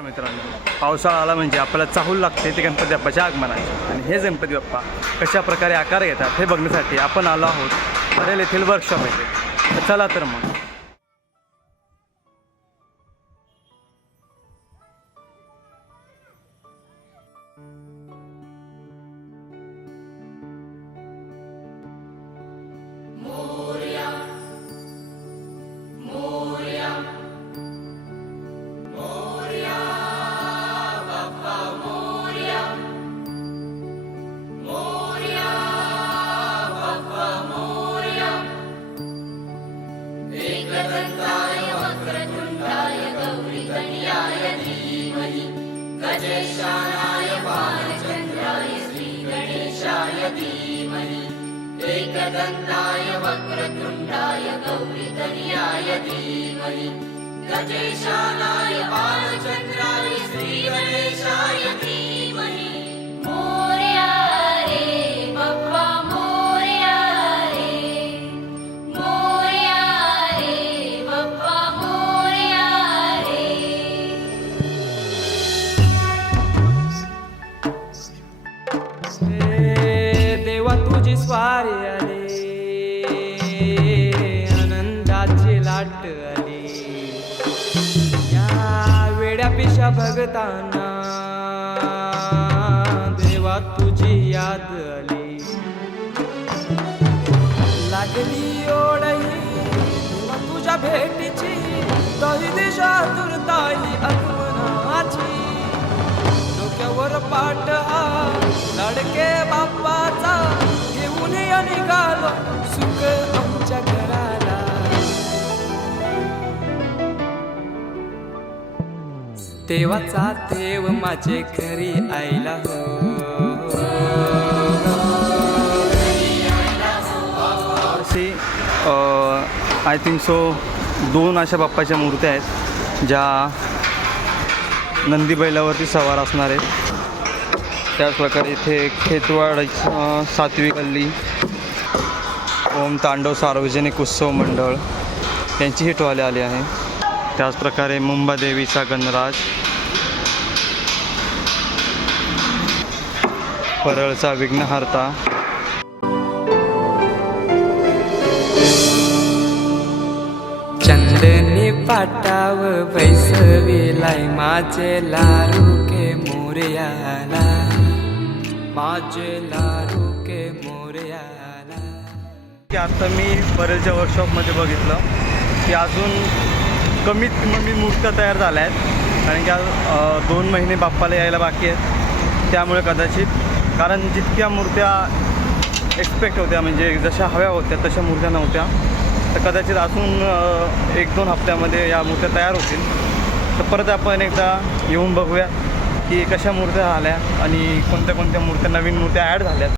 मित्रांनो, पावसाळा आला म्हणजे आपल्याला चाहूल लागते ते गणपती बाप्पाच्या आगमनाची. आणि हे गणपती बाप्पा कशा प्रकारे आकार घेतात हे बघण्यासाठी आपण आलो आहोत परेल येथील वर्कशॉप येथे. तर चला तर मग. गजेशानाय बालचन्द्राय श्रीगणेशाय धीमहि एकदन्ताय वक्रतुण्डाय गौरीतनयाय धीमहि गजेशानाय बालचन्द्राय श्रीगणेशाय धीमहि मोरया रे बप्पा मोरया रे बप्पा मोरया रे. देवा तुझी स्वारी आली, आनंदाची लाट आली, या वेड्या पिशा भगतांना देवा तुझी याद आली. लागली ओढही देवा तुझ्या भेटीची, तही दिशा दुर्ताई आगमनाची. डोक्यावर पाट हा लाडके बाप्पाचा, घेऊन निघालो सुख आमच्या घराला. देवाचा देव माझे घरी आयला हो. अशी आय थिंक सो 2 अशा बाप्पाच्या मूर्त्या आहेत ज्या नंदी बैलावरती सवार असणार आहेत. त्याचप्रकारे इथे खेतवाड 7वी गल्ली ओम तांडव सार्वजनिक उत्सव मंडळ यांची ही टोले आली आहे. त्याचप्रकारे मुंबादेवीचा गणराज, परळचा विघ्नहर्ता, चंदनी पाटाव बैसविलाय माझे लाडू के मोरयाला, माझे लाडू के मोरयाला. की आता मी परेलच्या वर्कशॉपमध्ये बघितलं की अजून कमीत कमी मूर्त्या तयार झाल्या आहेत. कारण की 2 महिने बाप्पाला यायला बाकी आहेत. त्यामुळे कदाचित, कारण जितक्या मूर्त्या एक्सपेक्ट होत्या म्हणजे जशा हव्या होत्या तशा मूर्त्या नव्हत्या, तर कदाचित अजून 1-2 हप्त्यामध्ये या मूर्त्या तयार होतील. तर परत आपण एकदा येऊन बघूया की कशा मूर्त्या झाल्या आणि कोणत्या कोणत्या मूर्त्या, नवीन मूर्त्या ॲड झाल्यात.